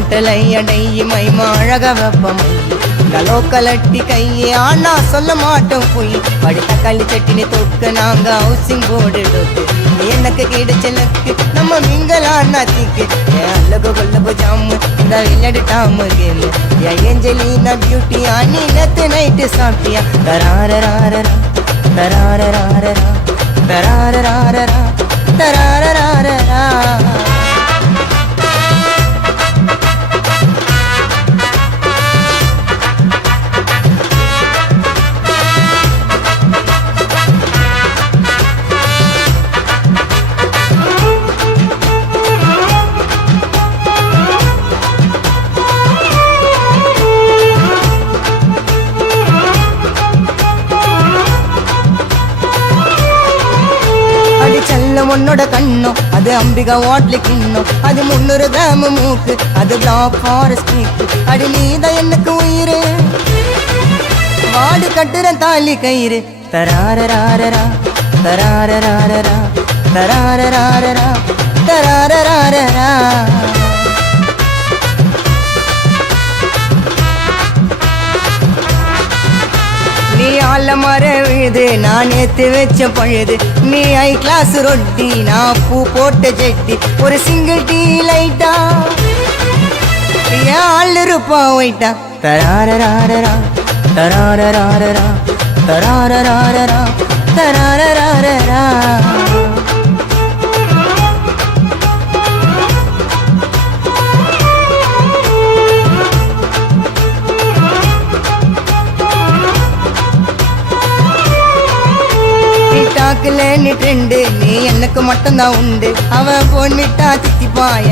மாட்டலை அடையுமை அழக வெப்பமை லோக்கலட்டி கையே ஆனா சொல்ல மாட்டோம் போய் படித்த களி சட்டினி தொக்க நாங்க ஹவுசிங் போர்டு எனக்கு கிடைச்சலுக்கு நம்ம மிங்கலான்னா தீக்கு அல்லகு கொல்லபு ஜாமு இந்த விளையாடு டாமு கேளு ஏஞ்சலினா பியூட்டி ஆனி நேத்து நைட்டு சாப்பிட்டியா தராரராரரா தராரராரரா தராரராரரா தராரராரரா உன்னோட கண்ணும் அது அம்பிகா வாட்லி கிண்ணும் அது 300 கிராம் மூக்கு அது பிளாக் ஃபாரஸ்ட் கேக்கு அடி நீதான் எனக்கு உயிரு வாடு கட்டுற தாலி கயிறு தராரராரரா தராரராரரா தராரராரரா தராரராரரா நீ ஆல மர விழுது நான் ஏத்து வச்ச பழுது நீ ஐ கிளாஸ் ரொட்டி நான் பூ போட்ட ஜெட்டி ஒரு சிங்கிள் டீ லைட்டா ஆள் இருப்பா வைட்டா தராரராரரா தராரராரரா தராரராரரா தராரராரரா டாக்குல நீ ட்ரெண்டு நீ எனக்கு மட்டும்தான் உண்டு அவன் போன் விட்டா தித்திப்பாய